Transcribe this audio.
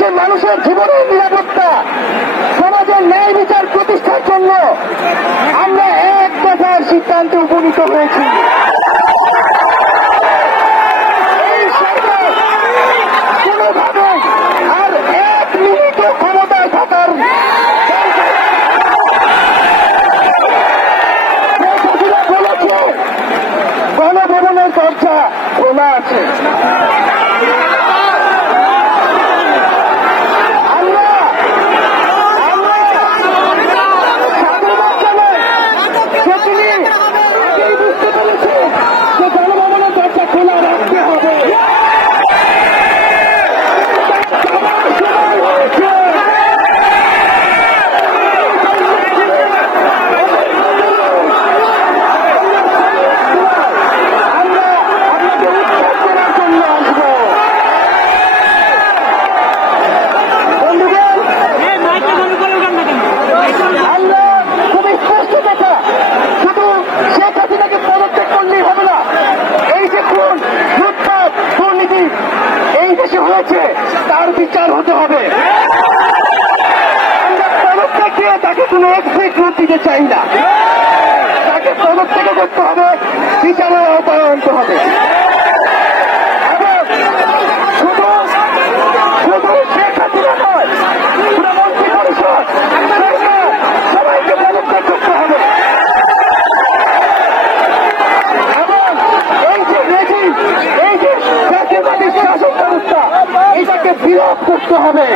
মানুষের জীবনের নিরাপত্তা, সমাজের ন্যায় বিচার প্রতিষ্ঠার জন্য আমরা এক দফার সিদ্ধান্তে উপনীত হয়েছি। গণভবনের খোলা আছে। হয়েছে, তার বিচার হতে হবে। থেকে তাকে কোনো এক্সিট দিতে চাই না। তাকে পদত্যাগ করতে হবে, বিচারের আওতায় আনতে হবে। বিলোপ হবে।